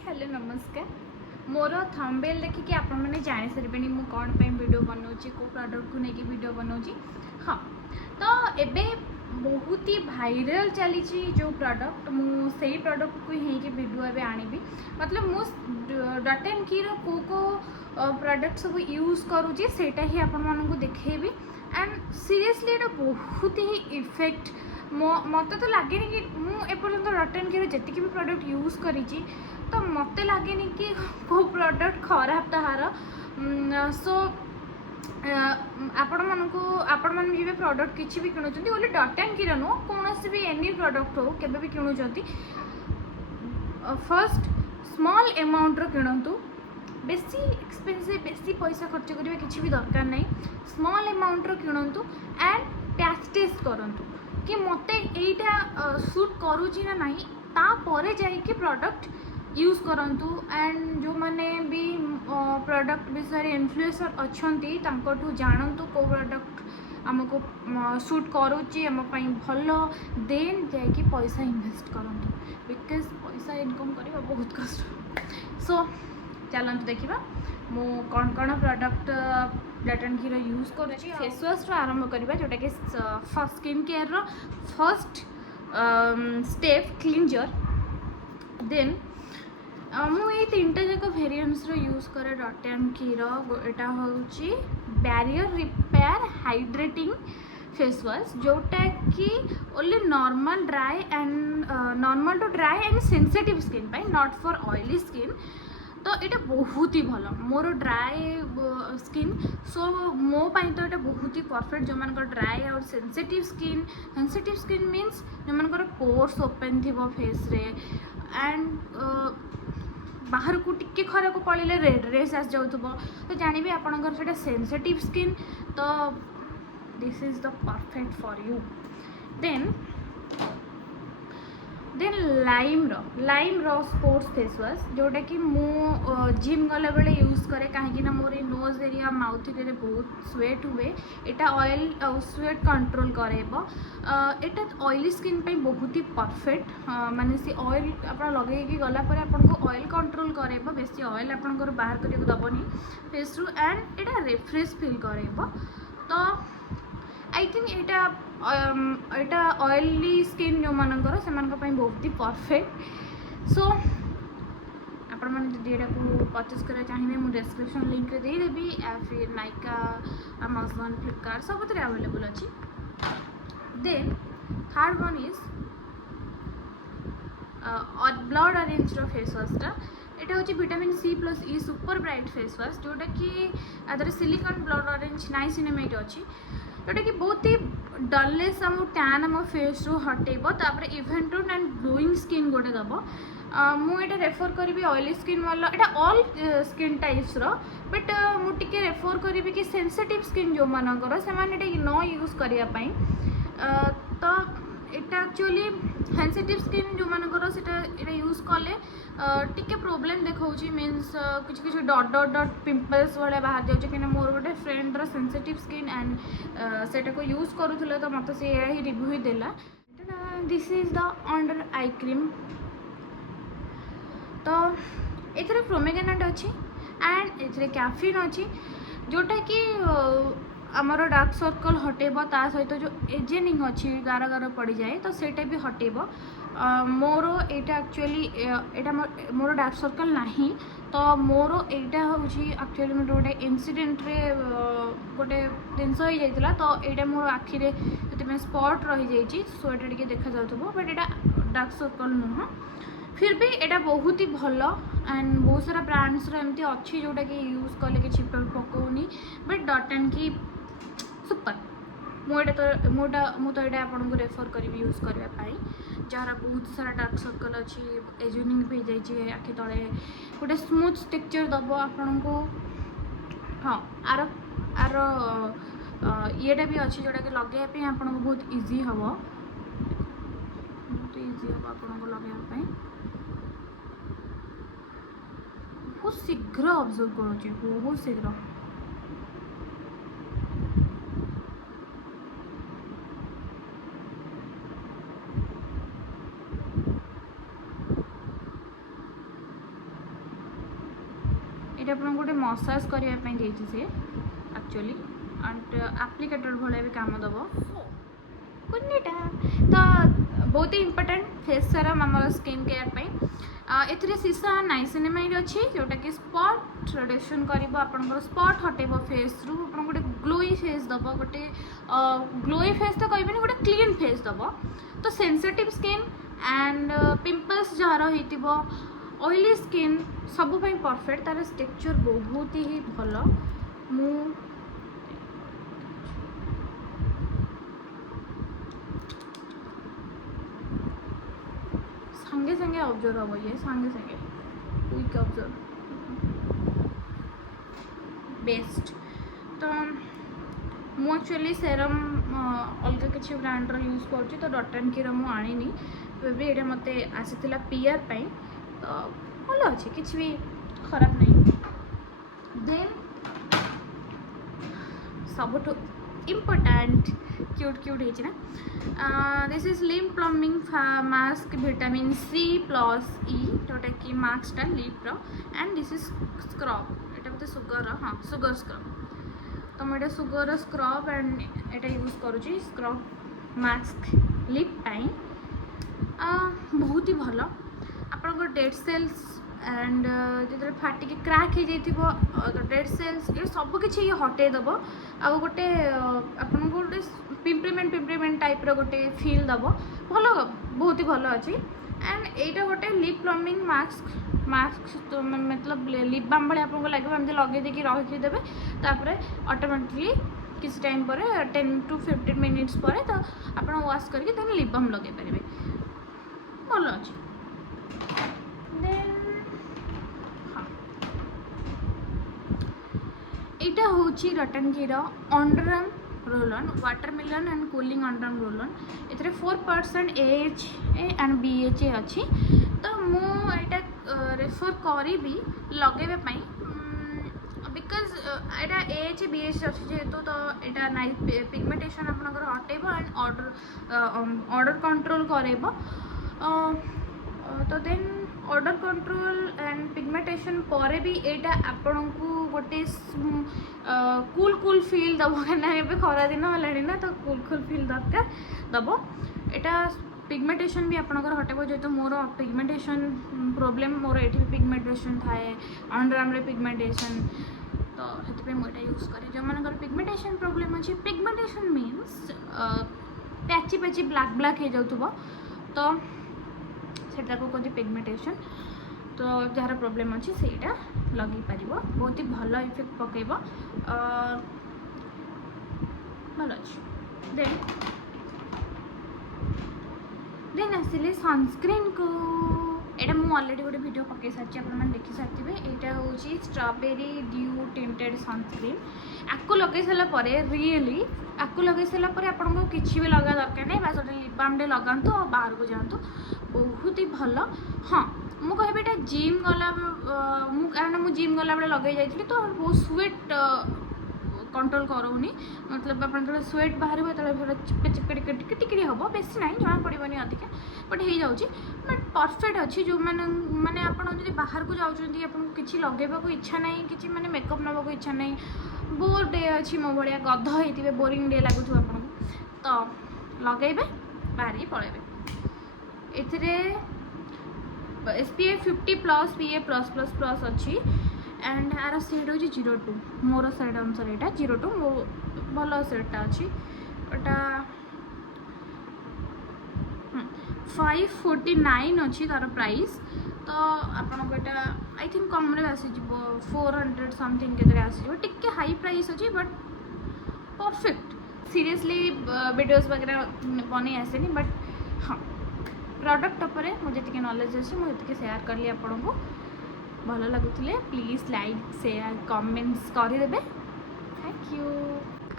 Hello नमस्कार। मोर thumbnail देखिए आपण मैंने जानी सारे मु कौन पे वीडियो बनाऊँगी को प्रोडक्ट को लेकिन वीडियो बनाऊँगी। हाँ, तो एबे बहुत ही भाइराल चली जो प्रोडक्ट मुझे प्रोडक्ट को ही वीडियो एबे आनिबी। मतलब मु डॉट एंड की को प्रोडक्ट सब यूज करूँगी सेटा ही आपण मानक देखेबी। एंड सीरियसली ये बहुत ही इफेक्ट मत तो लगे कि मुझपर्यंत डॉट एंड की जी भी प्रोडक्ट यूज करी तो मत लगे कि को प्रोडक्ट खराब ताहार। सो आपण मैंने जब प्रोडक्ट किसी भी किणुंट बोले डॉट एंड की नुह कौन भी एनी प्रोडक्ट हो के भी किणुंट फर्स्ट स्मॉल अमाउंट रो किणतु। बेसी एक्सपेंसिव बेसी पैसा खर्च करिवे किसी भी दरकार नहीं। स्मॉल अमाउंट रो किणतु एंड पैच टेस्ट करंतु कि मते एटा सूट करूची ना नहीं तापर जाइए प्रोडक्ट यूज करंतु। एंड जो माने भी प्रोडक्ट विषय इन्फ्लुएंसर अच्छी तांकठू जानतु को प्रोडक्ट आमको सूट करूची आम भल देन जाइए पैसा इन्वेस्ट करंतु बिकज पैसा इनकम करवा बहुत कष्ट। सो चलते देखा मु कौन कौन product dot and key use कर फेस वाश आरंभ करवा जोटा कि फर्स्ट स्किन केयर रो फर्स्ट स्टेप क्लींजर। देन मुझे तीनटा जाक वेरिएंट्स रो यूज करे डॉट एंड की एटा होची barrier repair hydrating face wash जोटा कि only normal dry and normal to dry and sensitive skin पाई नॉट फॉर ऑयली स्किन। तो ये बहुत ही भल मोर ड्राई स्किन सो मो पाई तो ये बहुत ही परफेक्ट जो मान ड्राई और सेंसिटिव स्किन मीन्स जो मान पोर्स ओपन थी फेस रे एंड बाहर को टिके खरा को पड़े रेड रेस आस जाऊ तो जानवी आपंकर सेंसिटिव स्किन तो this is the perfect for you. Then lime रो स्पोर्ट्स फेस वाश जोटा कि मु जिम गला बेले यूज करे कहीं मोर नोज एरिया माउथ एरिया बहुत स्वेट हुए एटा ऑयल स्वेट कंट्रोल करेबो। एटा ऑयली स्किन पे बहुत ही परफेक्ट माने सी ऑयल आप लगे गला पर आपको ऑयल कंट्रोल करेबो बेसी ऑयल आपनकर बाहर करियो दबनी फेस रु एंड एटा रिफ्रेश फील करेबो। तो I think Etah oily skin जो मानकर से बहुत ही परफेक्ट। सो आपण मैंने जब यहाँ को परचेस करा चाहिए मुझे डिस्क्रिप्शन लिंक रे देदेवी या फिर नाइका अमेजन फ्लिपकार्ट सब अवेलेबल अच्छी। Then third one is blood orange रो फेस वाशटा एटा हूँ vitamin C plus E super bright face wash जोटा कि आदर सिलिकॉन ब्लड ऑरेंज नाइसिनामाइड अच्छी जोटा कि बहुत ही डलनेस आम टैन आम फेस रू हटेब तापर even tone and glowing skin गोटे दब। मुझे रेफर करी ऑयली स्किन वाला एटा ऑल स्किन टाइप्स रो बट मुझे रेफर करी कि सेंसिटिव स्किन जो मानकर से न यूज करने तो यहाँ एक्चुअली सेंसिटिव स्किन जो मानकर से यूज कले टिके प्रोब्लेम देखा मीन्स किसी किसी डॉट डॉट डॉट पिंपल्स भाया बाहर जाऊँ कि मोर गोटे फ्रेंड सेंसिटिव स्किन एंड सेटा को यूज करूले तो मत से ही रिव्यू ही देला। This is the under eye cream तो एथरे प्रोमेग्रेनेट अच्छी एंड एथरे कैफीन अच्छी जोटा कि आमर डार्क सर्कल हटेब ता सहित जो एजेनिंग अच्छी गार गार पड़ जाए तो सेटा भी हटेब। मोर एटा एक्चुअली एटा मोर डार्क सर्कल नहीं तो मोर एटा हूँ एक्चुअली मोर गोटे इनसीडेंट रे गोटे जिनस हो जाता तो यहाँ मोर आखिरे जो स्पॉट रही जाइए सो ये देखा जाऊँ बट यहाँ डार्क सर्कल नुह फिर भी एटा बहुत ही भल एंड बहुत सारा ब्रांड्स एमती अच्छी जोटा कि यूज कले कि पकौनी बट डॉट एंड की सुपर मुझे तो ये आपको रेफर करी यूज करने जार बहुत सारा डार्क सर्कल अच्छी एजेनिंग भी जाइए आखि तले गोटे स्मूथ टेक्चर दब आपण को। हाँ आर आर येटा भी अच्छी जोटा कि लगे आपको बहुत इजी हम बहुत इजी हम आपको लगे बहुत शीघ्र ऑब्जर्व करुँच बहुत शीघ्र। ये आप गोटे मसाज करने देती सी एक्चुअली एंड एप्लिकेटर भाया भी कम दब कुन्नीटा तो बहुत ही इंपोर्टेंट फेस सेरम आम स्किन केयर ए सीसा नाइसिनामाइड अच्छी जोटा कि स्पॉट रिडक्शन कर आपंकर स्पॉट हटेब फेस रु आप गोटे ग्लोई फेस दब गोटे ग्लोई फेस तो कहबे गोटे क्लीन फेस दब तो sensitive skin and pimples jar हो ऑयली स्किन सबुपाई परफेक्ट तार टेक्चर बहुत ही भल मु संगे संगे ऑब्जर्व हम ये संगे संगे क्विक ऑब्जर्व बेस्ट तो मु एक्चुअली सेरम अलग किसी ब्रांड यूज कर तो डॉट एंड की मु आनी भी ये मत आसाला पीआर पाई तो भल अच्छे किसी भी खराब नहीं देन सबुठ इम्पोर्टेंट क्यूट क्यूट है this is lip plumping mask vitamin C plus E जोटा कि मास्कटा लिप्र एंड दिस इज स्क्रब ये बोलते सुगर हाँ सुगर स्क्रब तो मुझे सुगर स्क्रब एंड ये यूज करुँची स्क्रब मास्क लिप पाई बहुत ही भल आपंकर डेड सेल्स एंड जो फाटिक क्राक हो जाइए डेड सेल्स ये सबकि हटेदब आ गोटे आपन गोटे पिंप्रीमेंट टाइप गोटे फील दब भल बहुत ही भल अच्छी एंड यहीटा गोटे लिप प्लम्बिंग मास्क तो मतलब लिप बाम भाई आपको लगे एमती लगे देखिए रखीदेवे तापर ऑटोमेटिकली किसी टाइम पर 10 to 15 मिनिट्स पर तो आप वाश करके देन लिप बाम लगे पारे भल अच्छे देन हाँ यहाँ हूँ रटनकीर underarm roll on watermelon and cooling underarm roll on ये 4% AHA एंड BHA अच्छी तो मुझे रेफर करी लगेवाई बिकज यहाँ AHA BHA अच्छी जेहेतु तो यहाँ नाइट पिगमेंटेशन आपंकर हटेब एंड ऑर्डर कंट्रोल करेब तो then order control and pigmentation पर भी यहाँ आपण को गोटे कूल कूल फील दब कहीं खरा दिन है ना तो कूल कूल फील दरकार दब यहाँ पिगमेंटेशन भी आपंकर हटेब जेहेतु मोर पिगमेंटेशन प्रोब्लेम मोर ये पिगमेंटेशन थाए अंडरआर्म रे पिगमेंटेशन तो से मुझे यूज करे जो मन पिगमेंटेशन प्रोब्लेम अच्छी pigmentation means patchy patchy black black हो जाऊ तो सेटा को कहते पिगमेंटेशन तो जार प्रोब्लेम अच्छी से लगे पार बहुत ही भल इफेक्ट पकेब भल अच्छे देन आसिले सनस्क्रीन को यहाँ मुझे अलरेडी गोटे वीडियो पकई सारी आपने देखी सारे यहाँ हूँ स्ट्रॉबेरी ड्यू टिंटेड सनस्क्रीन आपको लगे सारापर रियली आपको लगे सारापर आपको किसी भी लगा दरकार नहीं बस गोटे लिप बाम लगातु और बाहर को जातु बहुत ही भल हाँ मुझे कहबी जिम गला कारण मुझे जिम गला लगे जाइए तो बहुत स्वेट कंट्रोल करोनी मतलब आप स्वेट बाहर चिपके चिपके टिके हम बेस ना जना पड़ोनी अधिका बट हो जाऊँगी बट परफेक्ट अच्छी जो मैंने आप बाहर को जाऊँगी आपको किसी लगेबा इच्छा ना कि मैंने मेकअप नवा को इच्छा ना बोर डे अच्छी मो भाया गध होते बोरिंग डे लगुच आपको तो लगेबे बाहर पलैबे SPF 50+ PA+++ अच्छी एंड यार सेट हूँ 02 मोर सेट अनुसार यहाँ 02 मो भल सेटा अच्छी एटा 549 अच्छी तार प्राइस तो आपको यहाँ आई थिंक कम आसीज 400 समथिंग के आसीज हाई प्राइस अच्छी बट परफेक्ट सीरियसली वीडियोस वगैरह बन आसेनी बट हाँ प्रोडक्ट उपर मुझे नॉलेज अच्छी मुझे शेयर कली आपको भल लगुले प्लीज लाइक शेयर कमेंट्स करदे थैंक यू।